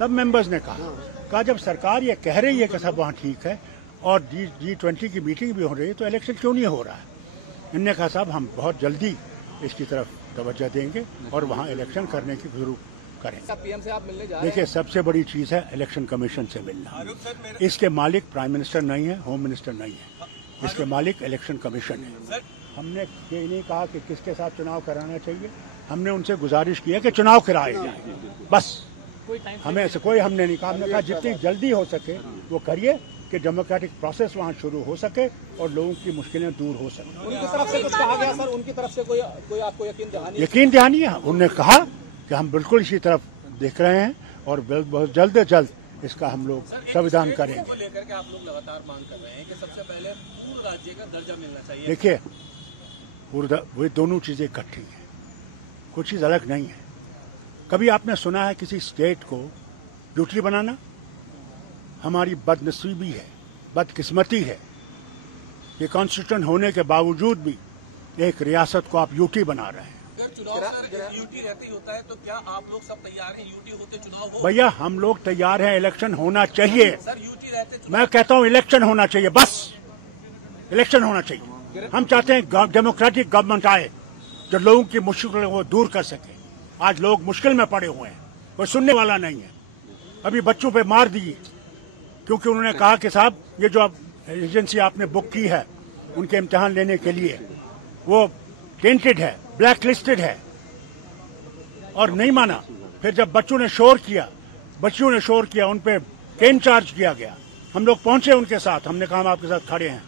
सब मेंबर्स ने कहा जब सरकार ये कह रही है कि सब वहाँ ठीक है और G20 की मीटिंग भी हो रही है तो इलेक्शन क्यों नहीं हो रहा है। इन्होंने कहा साहब हम बहुत जल्दी इसकी तरफ तवज्जो देंगे और वहाँ इलेक्शन करने की जरूर करेंगे। पीएम से आप मिलने जा रहे हैं? देखिए सबसे बड़ी चीज़ है इलेक्शन कमीशन से मिलना। इसके मालिक प्राइम मिनिस्टर नहीं है, होम मिनिस्टर नहीं है, इसके मालिक इलेक्शन कमीशन है। हमने ये नहीं कहा कि किसके साथ चुनाव कराना चाहिए, हमने उनसे गुजारिश की है कि चुनाव कराए जाए, बस। हमें ऐसे कोई हमने नहीं कहा, हमने कहा जितनी जल्दी हो सके वो करिए कि डेमोक्रेटिक प्रोसेस वहाँ शुरू हो सके और लोगों की मुश्किलें दूर हो सके। उनकी तरफ से कुछ कहा गया सर? उनकी तरफ से कोई आपको यकीन दहानी है। उन्होंने कहा कि हम बिल्कुल इसी तरफ देख रहे हैं और बहुत जल्द से जल्द इसका हम लोग संविधान करेंगे। लेकर के आप लोग लगातार मांग कर रहे हैं कि सबसे पहले पूर्ण राज्य का दर्जा मिलना चाहिए। देखिए वो दोनों चीजें इकट्ठी हैं, कुछ चीज अलग नहीं है। कभी आपने सुना है किसी स्टेट को यूटी बनाना? हमारी बदनसीबी है, बदकिस्मती है कि कॉन्स्टिट्यूशन होने के बावजूद भी एक रियासत को आप यूटी बना रहे हैं। अगर चुनाव सर यूटी रहते ही होता है तो क्या आप लोग सब तैयार हैं यूटी होते चुनाव हो? भैया हम लोग तैयार हैं, इलेक्शन होना चाहिए। सर यूटी रहते मैं कहता हूं इलेक्शन होना चाहिए, बस इलेक्शन होना चाहिए। हम चाहते हैं डेमोक्रेटिक गवर्नमेंट आए जो लोगों की मुश्किलों को दूर कर सके। आज लोग मुश्किल में पड़े हुए हैं, कोई सुनने वाला नहीं है। अभी बच्चों पे मार दिए क्योंकि उन्होंने कहा कि साहब ये जो आप एजेंसी आपने बुक की है उनके इम्तिहान लेने के लिए वो टेंटेड है, ब्लैक लिस्टेड है, और नहीं माना। फिर जब बच्चों ने शोर किया उन पे केन चार्ज किया गया। हम लोग पहुंचे उनके साथ, हमने कहा हम आपके साथ खड़े हैं।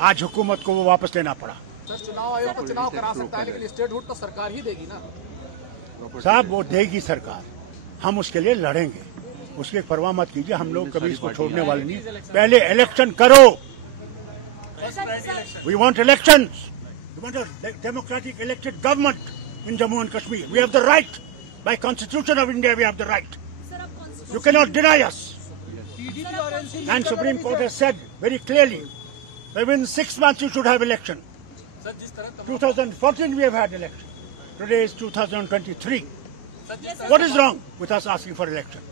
आज हुकूमत को वो वापस लेना पड़ा। सर चुनाव आयोग तो चुनाव करा सकता है लेकिन स्टेटहुड तो सरकार ही देगी ना। साहब वो देगी सरकार, हम उसके लिए लड़ेंगे, उसकी परवाह मत कीजिए। हम लोग कभी इसको छोड़ने वाले नहीं। पहले इलेक्शन करो। We want elections, we want a democratic elected government in Jammu and Kashmir. We have the right, by constitution of India we have the right. You can not deny us. And Supreme Court has said very clearly within 6 months you should have election. 2014 we have had election. Today is 2023. What is wrong with us asking for election?